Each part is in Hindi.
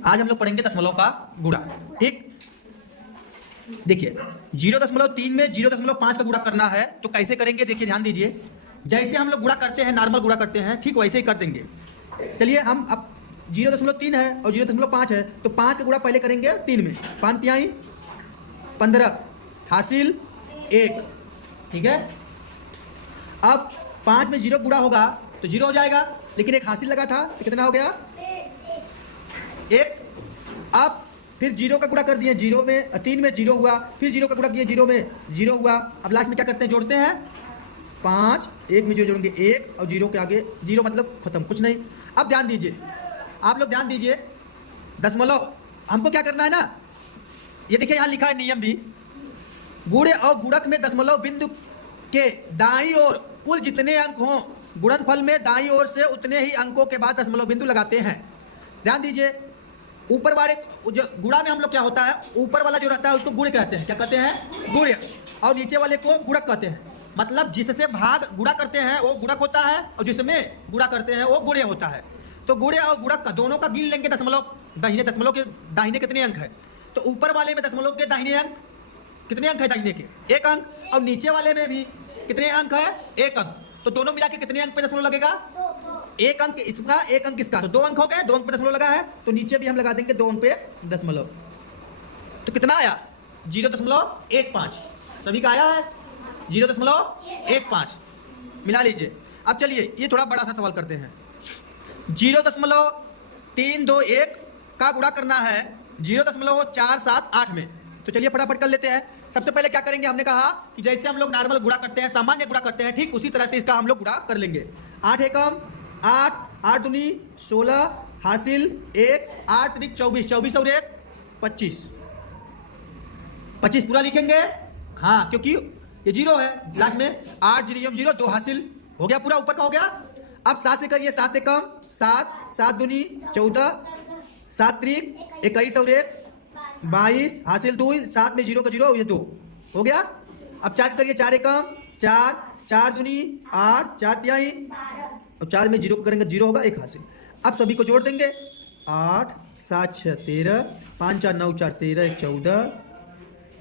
आज हम लोग पढ़ेंगे दशमलव का गुणा। ठीक, देखिए 0.3 में 0.5 का गुणा करना है तो कैसे करेंगे, देखिए ध्यान दीजिए। जैसे हम लोग गुणा करते हैं, नॉर्मल गुणा करते हैं, ठीक वैसे ही कर देंगे। चलिए हम अब 0.3 है और 0.5 है तो 5 का गुणा पहले करेंगे 3 में। 5 तिहाई 15 हासिल 1। ठीक है, अब 5 में 0 गुणा होगा तो 0 हो जाएगा, लेकिन एक हासिल लगा था तो कितना हो गया 1। अब फिर 0 का गुणा कर दिए, 0 में 3 में 0 हुआ, फिर 0 का गुणा किए 0 में 0 हुआ। अब लास्ट में क्या करते हैं, जोड़ते हैं 5, 1 में 0 जोड़ेंगे 1 और 0 के आगे 0 मतलब खत्म, कुछ नहीं। अब ध्यान दीजिए, आप लोग ध्यान दीजिए, दशमलव हमको क्या करना है ना, ये देखिए यहाँ लिखा है नियम भी, गुणे और गुणक में दशमलव बिंदु के दाईं ओर कुल जितने अंक हों, गुणनफल में दाईं ओर से उतने ही अंकों के बाद दशमलव बिंदु लगाते हैं। ध्यान दीजिए, ऊपर वाले जो गुणा में हम लोग क्या होता है, ऊपर वाला जो रहता है उसको गुण कहते हैं, क्या कहते हैं गुण, और नीचे वाले को गुणक कहते हैं। मतलब जिससे भाग गुणा करते हैं वो गुणक होता है और जिसमें गुणा करते हैं वो गुणे होता है। तो गुणे और गुणक का दोनों का गिन लेंगे दशमलव दाहिने, दशमलव के दाहिने कितने अंक है, तो ऊपर वाले में दशमलव के दाहिने अंक कितने अंक है, दाहिने के 1 अंक, और नीचे वाले में भी कितने अंक है 1 अंक। तो दोनों मिला के कितने अंक पे दशमलव लगेगा, 1 अंक इसका 1 अंक इसका, तो 2 अंक हो गए, 2 अंक पे दशमलव लगा है तो नीचे भी हम लगा देंगे 2 अंक पे दशमलव। तो कितना आया 0.15, सभी का आया है 0.15 मिला लीजिए। अब चलिए ये थोड़ा बड़ा सा सवाल करते हैं, 0.321 का गुणा करना है 0.478 में। तो चलिए फटाफट कर लेते हैं। सबसे पहले क्या करेंगे, हमने कहा कि जैसे हम लोग नॉर्मल गुणा करते हैं, सामान्य गुणा करते हैं, ठीक उसी तरह से इसका हम लोग गुणा कर लेंगे। 8 एकम 8, 8 दूनी 16 हासिल 1, 8 त्रिक 24, 24 और 1 25, 25 पूरा लिखेंगे, हाँ क्योंकि ये 0 है लास्ट में, 8 0 0 2 हासिल हो गया, पूरा ऊपर का हो गया। अब 7 से करिए, 7 एकम 7, 7 दूनी 14, 7 त्रिक 21 और 1 22 हासिल 2, 7 में 0 का 0, ये 2 हो गया। अब 4 करिए, 4 एकम 4, 4 दूनी 8, 4 तिहाई और 4 में 0 को करेंगे 0 होगा, 1 हासिल। अब सभी को जोड़ देंगे, 8 7 6 13, 5 4 9 4 13 1 14,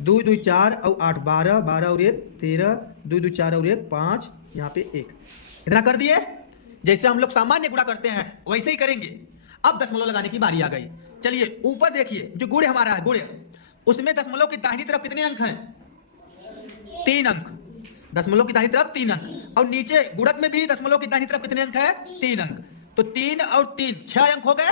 2 2 4 और 8 12, 12 और 1 13, 2 2 4 और 1 5, यहाँ पे 1। इतना कर दिए, जैसे हम लोग सामान्य गुणा करते हैं वैसे ही करेंगे। अब दशमलव लगाने की बारी आ गई। चलिए ऊपर देखिए, जो गुण हमारा है गुण, उसमें दशमलव की दाहिनी तरफ कितने अंक हैं, 3 अंक, दशमलव की दाहिनी तरफ 3 अंक, और नीचे गुणक में भी दशमलव की दाहिनी तरफ कितने अंक है 3 अंक। तो 3 और 3 6 अंक हो गए,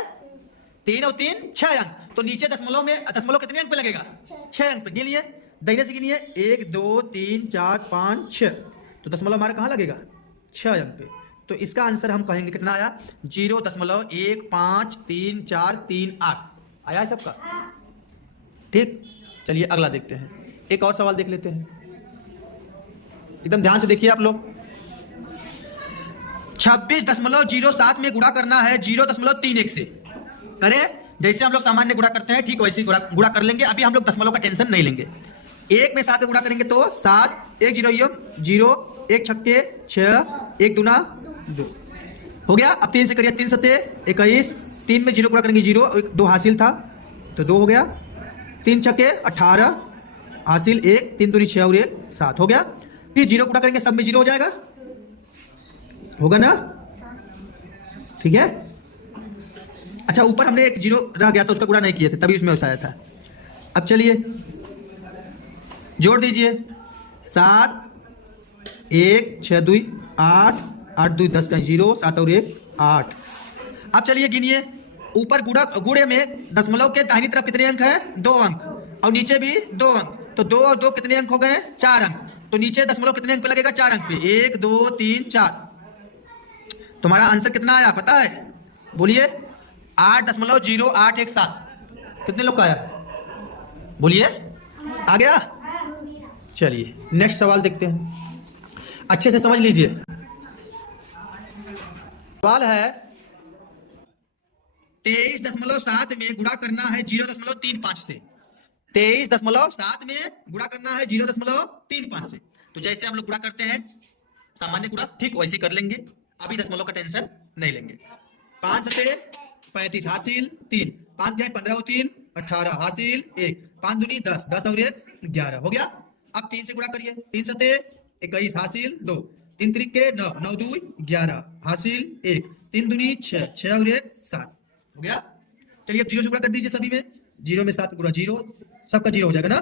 3 और 3 6 अंक। तो नीचे दशमलव में दशमलव कितने अंक पे लगेगा, 6 अंक पे। गिनिए, दाहिने से गिनिए, 1 2 3 4 5 6, तो दशमलव हमारा कहाँ लगेगा 6 अंक पे। तो इसका आंसर हम कहेंगे कितना आया, 0.1538 आया है सबका। ठीक, चलिए अगला देखते हैं, एक और सवाल देख लेते हैं, एकदम ध्यान से देखिए आप लोग। 26.07 में गुणा करना है 0.31 से। करें जैसे हम लोग सामान्य गुणा करते हैं, ठीक वैसे गुणा कर लेंगे। अभी हम लोग दशमलव का टेंशन नहीं लेंगे। 1 में 7 का गुणा करेंगे तो 7, 1 0 0, 1 छक्के 6, 1 दूना 2 हो गया। अब 3 से करिए, 3 सत्ते 21, 3 में 0 गुणा करेंगे 0 और 2 हासिल था तो 2 हो गया। 3 छक्के 18 हासिल 1, 3 दूनी 6 और 1 7 हो गया। फिर 0 गुणा करेंगे, सब में 0 हो जाएगा, होगा ना, ठीक है। अच्छा ऊपर हमने एक 0 रह गया तो उसका गुणा नहीं किए थे, तभी उसमें वैसा आया था। अब चलिए जोड़ दीजिए, 7 1 6 2 8, 8 2 10 का 0, 7 और 1 8। अब चलिए गिनिए, ऊपर गुणे में दशमलव के दाहिनी तरफ कितने अंक है 2 अंक, और नीचे भी 2 अंक, तो 2 और 2 कितने अंक हो गए 4 अंक। तो नीचे दशमलव कितने अंक पे लगेगा 4 अंक पे, 1 2 3 4। तुम्हारा आंसर कितना आया पता है, बोलिए, 8.0817। कितने लोग का आया, बोलिए, आ गया। चलिए नेक्स्ट सवाल देखते हैं, अच्छे से समझ लीजिए। सवाल है 23.7 में गुणा करना है 0.35 से। 23.7 में गुणा करना है 0.35 से। तो जैसे हम लोग गुणा करते हैं सामान्य गुणा, ठीक वैसे ही कर लेंगे, अभी दशमलव का टेंशन नहीं लेंगे। 5 सत्ते 35 हासिल 3, 5 जाए 15 और 3 18 हासिल 1, 5 दूनी 10, 10 और 1 11 हो गया। अब 3 से गुणा करिए, 3 सते 21 हासिल 2, 3 त्रिके 9, 9 2 11 हासिल 1, 3 दूनी 6, 6 और 1 7 हो गया। चलिए अब 0 से गुणा कर दीजिए सभी में, 0 में 7 गुणा 0, सबका 0 हो जाएगा ना।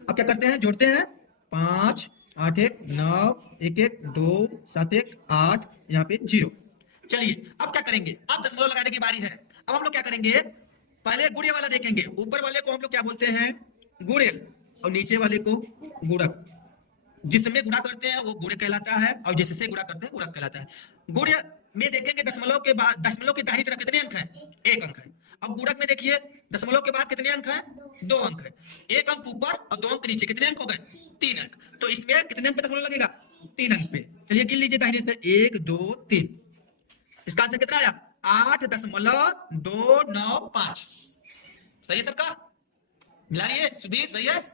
अब क्या करते हैं, जोड़ते हैं, 5 8 1 9 1 1 2 7 1 8, यहाँ पे 0। चलिए अब क्या करेंगे, अब दशमलव लगाने की बारी है। अब हम लोग क्या करेंगे, पहले गुणिया वाला देखेंगे, ऊपर वाले को हम लोग क्या बोलते हैं, गुणिल, और नीचे वाले को गुणक। जिसमें गुणा करते हैं वो गुणक कहलाता है, और जिससे गुणा करते हैं गुणक कहलाता है। गुणिया में देखेंगे दशमलव के बाद, दशमलव की दाहिनी तरफ कितने अंक हैं, 1 अंक है। अब गुणक में देखिए दशमलव के बाद कितने अंक हैं, 2 अंक है। 1 अंक ऊपर और 2 अंक नीचे, कितने अंक हो गए, 3 अंक। तो इसमें कितने अंक पे दशमलव लगेगा, 3 अंक पे। चलिए गिन लीजिए दाहिने से, 1 2 3। इसका आंसर कितना आया, 8.295। सही है सबका, मिला लिए सुधीर, सही है,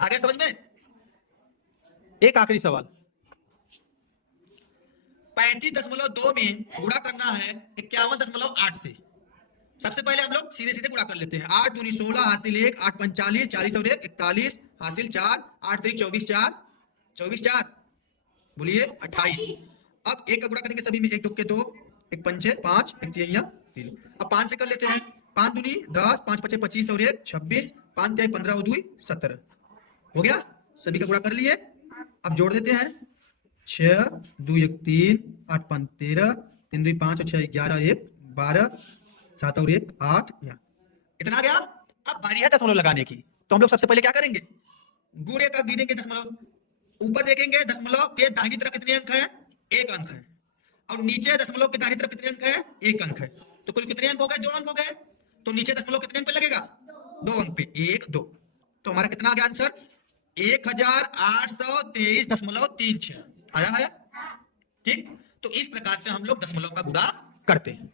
आगे समझ में। एक आखिरी सवाल, 35.2 में गुणा करना है 51.8 से। सबसे पहले हम लोग सीधे सीधे गुणा कर लेते हैं, 8 दूनी 16 हासिल 1, 8 45 40 और 1 41 हासिल 4, 8 3 24 4, 24 4 बोलिए 28। अब एक का गुणा करेंगे सभी में, 1 2 के 2, 1 पंचे 5, 1 3 3। अब 5 से कर लेते हैं, 5 दूनी 10, 5 5 25 और 1 26, 5 3 15 और 2 17 हो गया। सभी का गुणा कर लिए, अब जोड़ देते हैं, 6 2 1 3, 8 5 13, 3 2 5 और 6 11 और 1 12, 7 और 1 8, इतना आ गया। अब बारी है दशमलव लगाने की, तो हम लोग सबसे पहले क्या करेंगे, गुणे का गिनेंगे दशमलव। ऊपर देखेंगे दशमलव के दाहिनी तरफ कितने अंक है, 1 अंक है, और नीचे दशमलव के दाहिनी तरफ कितने अंक है, 1 अंक है। तो कुल कितने अंक हो गए, 2 अंक हो गए। तो नीचे दशमलव कितने अंक पे लगेगा, 2 अंक पे, 1 2। तो हमारा कितना आ गया आंसर, 1823.36 आया है। ठीक, तो इस प्रकार से हम लोग दशमलव का गुणा करते हैं।